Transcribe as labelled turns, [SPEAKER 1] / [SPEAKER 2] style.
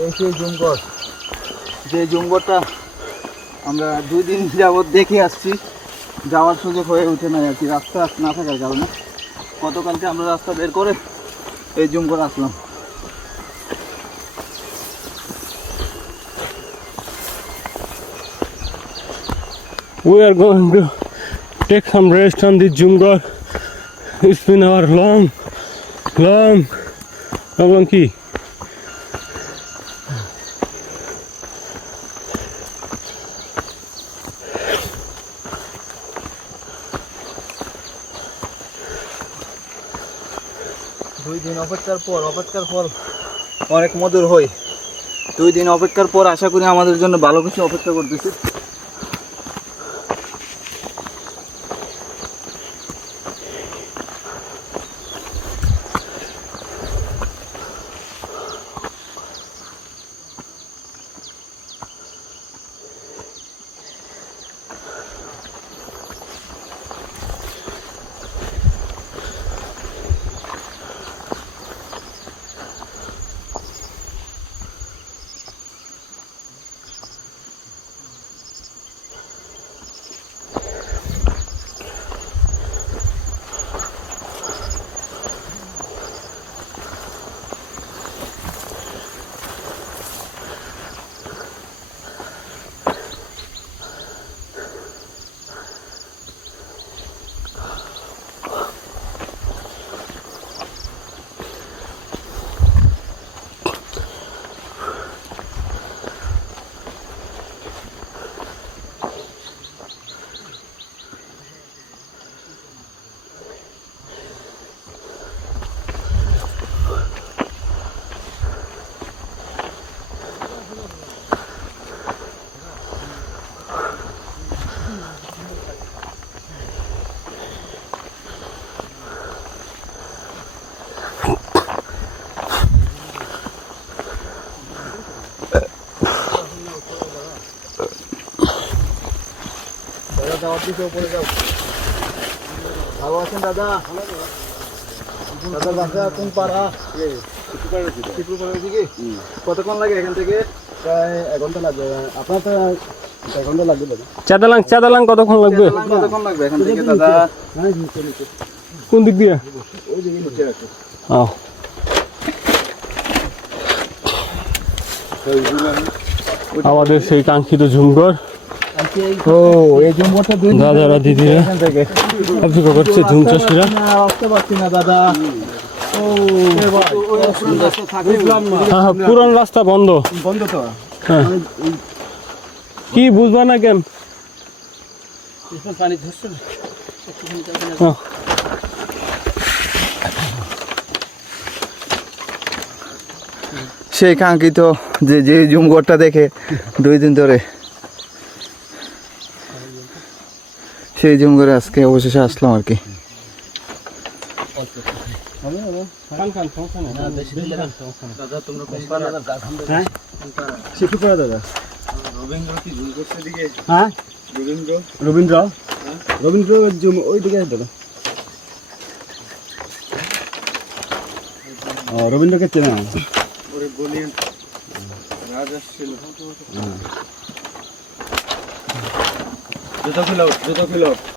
[SPEAKER 1] জুমঘর যে জুমঘরটা আমরা দুই দিন যাবৎ দেখে আসছি যাওয়ার সুযোগ হয়ে ওঠে না আর কি রাস্তা না থাকার কারণে গতকালকে আমরা রাস্তা বের করে এই জুমঘর আসলাম
[SPEAKER 2] We are going to take some rest on the Jumgar. It's been our long, long, long, long key.
[SPEAKER 1] দুই দিন অপেক্ষার পর অপেক্ষার পর অনেক মধুর হয় দুই দিন অপেক্ষার পর আশা করি আমাদের জন্য ভালো কিছু অপেক্ষা করতেছে। যাওয়ার দিকে উপরে যাও। ভালো আছেন দাদা? দাদা বাসা কোন পাড়া? দিকে? কতক্ষণ লাগে এখান থেকে?
[SPEAKER 3] প্রায় এক ঘণ্টা লাগবে। আপনার তো এক ঘণ্টা লাগবে দাদা।
[SPEAKER 2] চাদালাং চাদালাং কতক্ষণ লাগবে?
[SPEAKER 1] কতক্ষণ লাগবে এখান থেকে দাদা?
[SPEAKER 3] হ্যাঁ
[SPEAKER 2] কোন দিক দিয়ে?
[SPEAKER 3] ওই দিকে নিচে রাখো
[SPEAKER 2] ও আমাদের সেই কাঙ্ক্ষিত ঝুমঘর।
[SPEAKER 1] ও এই দুই
[SPEAKER 2] দাদারা দিদিরা
[SPEAKER 1] থেকে।
[SPEAKER 2] করছে ঝুম চাষিরা।
[SPEAKER 1] আসতে পারছি না দাদা। ও বুঝলাম না।
[SPEAKER 2] হ্যাঁ হ্যাঁ পুরান রাস্তা বন্ধ।
[SPEAKER 3] বন্ধ তো?
[SPEAKER 2] হ্যাঁ। কি বুঝবা না কেন?
[SPEAKER 3] পানি ধরছে
[SPEAKER 2] হ্যাঁ।
[SPEAKER 1] সেই কাঙ্ক্ষিত যে যে জুমঘরটা দেখে দুই দিন ধরে সেই জুমঘরে আজকে অবশেষে আসলাম আর কি
[SPEAKER 3] হ্যাঁ
[SPEAKER 1] রবীন্দ্র কি
[SPEAKER 3] হ্যাঁ ওই দিকে দাদা রবীন্দ্রকে চেনা
[SPEAKER 1] জুতো খুলো জুতো খুলো